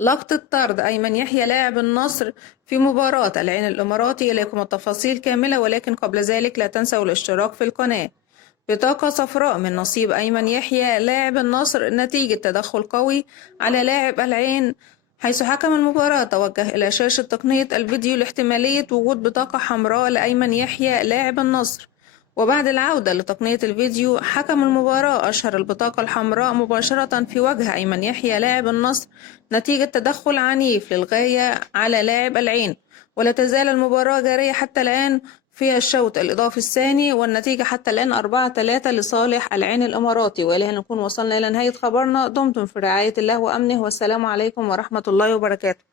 لقطة طرد أيمن يحيى لاعب النصر في مباراة العين الإماراتي. إليكم التفاصيل كاملة، ولكن قبل ذلك لا تنسوا الاشتراك في القناة. بطاقة صفراء من نصيب أيمن يحيى لاعب النصر نتيجة تدخل قوي على لاعب العين، حيث حكم المباراة توجه إلى شاشة تقنية الفيديو لاحتمالية وجود بطاقة حمراء لأيمن يحيى لاعب النصر. وبعد العودة لتقنية الفيديو، حكم المباراة أشهر البطاقة الحمراء مباشرة في وجه أيمن يحيى لاعب النصر نتيجة تدخل عنيف للغاية على لاعب العين. ولا تزال المباراة جارية حتى الآن في الشوط الإضافي الثاني، والنتيجة حتى الآن 4-3 لصالح العين الإماراتي. وإلى نكون وصلنا إلى نهاية خبرنا. دمتم في رعاية الله وأمنه، والسلام عليكم ورحمة الله وبركاته.